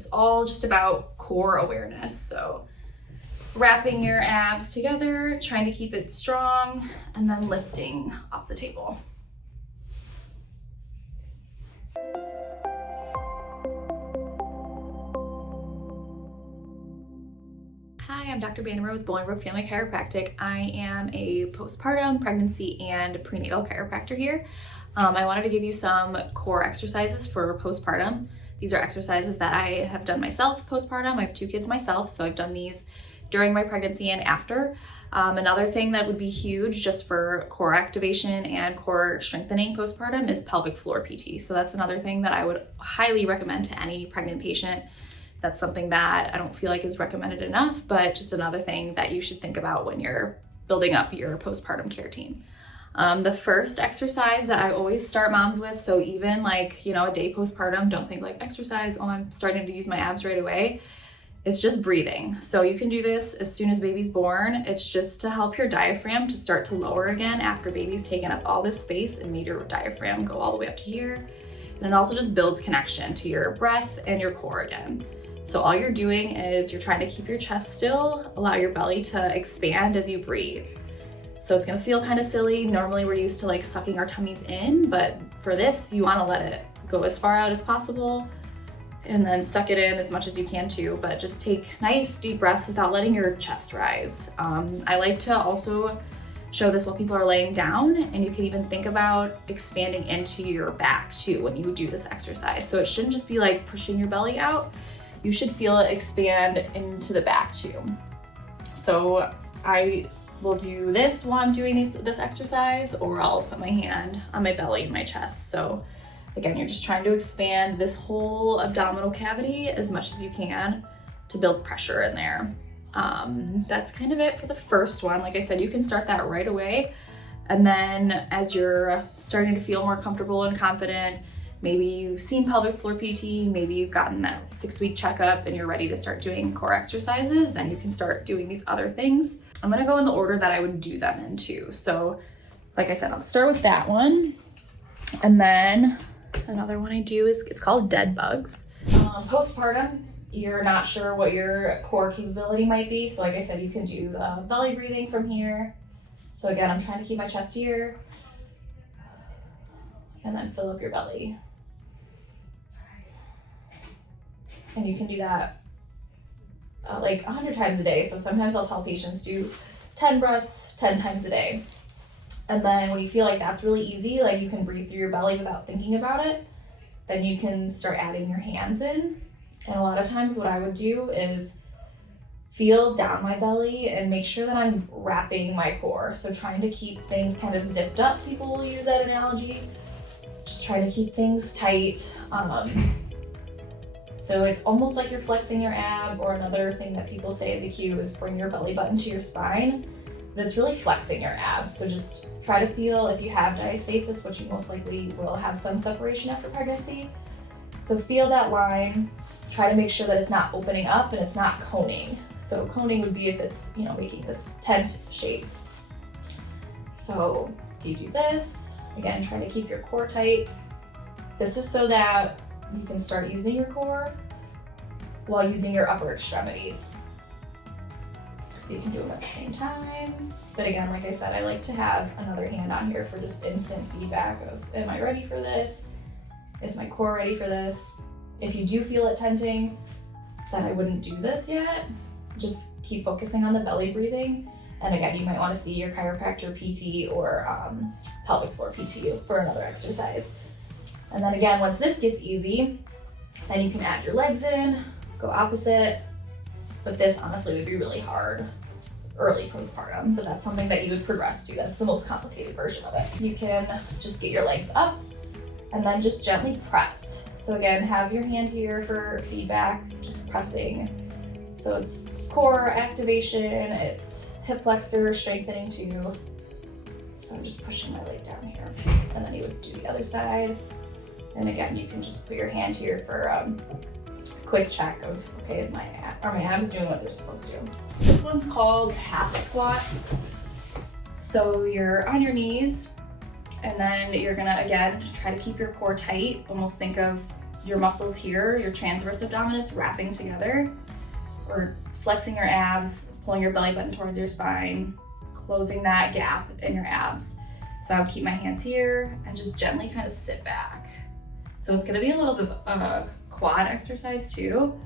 It's all just about core awareness. So wrapping your abs together, trying to keep it strong, and then lifting off the table. Hi, I'm Dr. Bandemer with Bolingbrook Family Chiropractic. I am a postpartum, pregnancy, and prenatal chiropractor here. I wanted to give you some core exercises for postpartum. These are exercises that I have done myself postpartum. I have 2 kids myself, so I've done these during my pregnancy and after. Another thing that would be huge just for core activation and core strengthening postpartum is pelvic floor PT. So that's another thing that I would highly recommend to any pregnant patient. That's something that I don't feel like is recommended enough, but just another thing that you should think about when you're building up your postpartum care team. The first exercise that I always start moms with, so even like, a day postpartum, don't think like exercise, oh, I'm starting to use my abs right away. It's just breathing. So you can do this as soon as baby's born. It's just to help your diaphragm to start to lower again after baby's taken up all this space and made your diaphragm go all the way up to here. And it also just builds connection to your breath and your core again. So all you're doing is you're trying to keep your chest still, allow your belly to expand as you breathe. So it's gonna feel kind of silly. Normally we're used to like sucking our tummies in, but for this, you wanna let it go as far out as possible and then suck it in as much as you can too, but just take nice deep breaths without letting your chest rise. I like to also show this while people are laying down, and you can even think about expanding into your back too when you do this exercise. So it shouldn't just be like pushing your belly out. You should feel it expand into the back too. So I will do this while I'm doing this exercise, or I'll put my hand on my belly and my chest. So again, you're just trying to expand this whole abdominal cavity as much as you can to build pressure in there. That's kind of it for the first one. Like I said, you can start that right away. And then as you're starting to feel more comfortable and confident, maybe you've seen pelvic floor PT, maybe you've gotten that 6-week checkup and you're ready to start doing core exercises, then you can start doing these other things. I'm gonna go in the order that I would do them in too. So like I said, I'll start with that one. And then another one I do is, it's called dead bugs. Postpartum, you're not sure what your core capability might be. So like I said, you can do the belly breathing from here. So again, I'm trying to keep my chest here and then fill up your belly. And you can do that like 100 times a day. So sometimes I'll tell patients do 10 breaths 10 times a day. And then when you feel like that's really easy, like you can breathe through your belly without thinking about it, then you can start adding your hands in. And a lot of times what I would do is feel down my belly and make sure that I'm wrapping my core. So trying to keep things kind of zipped up, people will use that analogy. Just trying to keep things tight. So it's almost like you're flexing your ab, or another thing that people say as a cue is bring your belly button to your spine, but it's really flexing your abs. So just try to feel, if you have diastasis, which you most likely will have some separation after pregnancy. So feel that line, try to make sure that it's not opening up and it's not coning. So coning would be if it's, making this tent shape. So if you do this, again, try to keep your core tight. This is so that you can start using your core while using your upper extremities. So you can do them at the same time. But again, like I said, I like to have another hand on here for just instant feedback of, am I ready for this? Is my core ready for this? If you do feel it tenting, then I wouldn't do this yet. Just keep focusing on the belly breathing. And again, you might want to see your chiropractor PT or pelvic floor PT for another exercise. And then again, once this gets easy, then you can add your legs in, go opposite. But this honestly would be really hard early postpartum, but that's something that you would progress to. That's the most complicated version of it. You can just get your legs up and then just gently press. So again, have your hand here for feedback, just pressing. So it's core activation, it's hip flexor strengthening too. So I'm just pushing my leg down here. And then you would do the other side. And again, you can just put your hand here for a quick check of, okay, are my abs doing what they're supposed to? This one's called half squat. So you're on your knees, and then you're gonna, again, try to keep your core tight. Almost think of your muscles here, your transverse abdominis wrapping together, or flexing your abs, pulling your belly button towards your spine, closing that gap in your abs. So I would keep my hands here and just gently kind of sit back. So it's gonna be a little bit of a quad exercise too.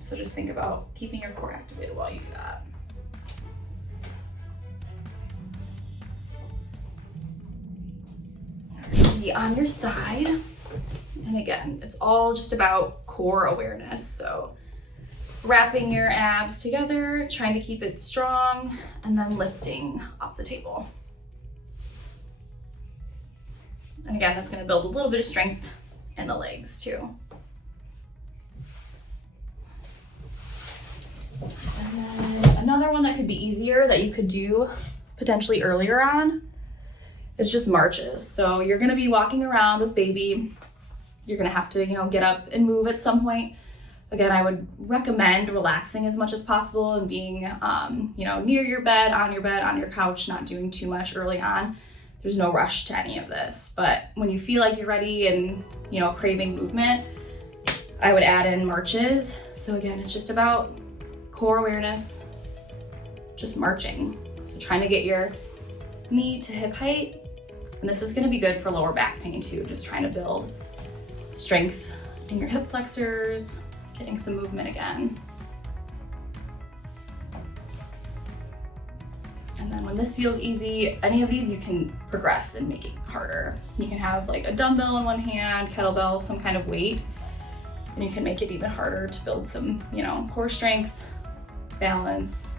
So just think about keeping your core activated while you do that. Be on your side. And again, it's all just about core awareness. So wrapping your abs together, trying to keep it strong, and then lifting off the table. And again, that's gonna build a little bit of strength in the legs too. And then another one that could be easier that you could do potentially earlier on is just marches. So you're gonna be walking around with baby. You're gonna have to, get up and move at some point. Again, I would recommend relaxing as much as possible and being, near your bed, on your couch, not doing too much early on. There's no rush to any of this. But when you feel like you're ready and, craving movement, I would add in marches. So again, it's just about core awareness, just marching. So trying to get your knee to hip height. And this is gonna be good for lower back pain too, just trying to build strength in your hip flexors, getting some movement again. And then when this feels easy, any of these you can progress and make it harder. You can have like a dumbbell in one hand, kettlebell, some kind of weight, and you can make it even harder to build some, core strength, balance.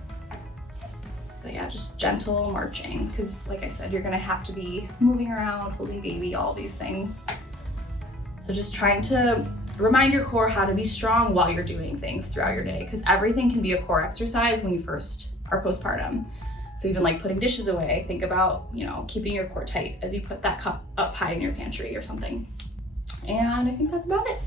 But yeah, just gentle marching, because like I said, you're gonna have to be moving around, holding baby, all these things. So just trying to remind your core how to be strong while you're doing things throughout your day, because everything can be a core exercise when you first are postpartum. So even like putting dishes away, think about, keeping your core tight as you put that cup up high in your pantry or something. And I think that's about it.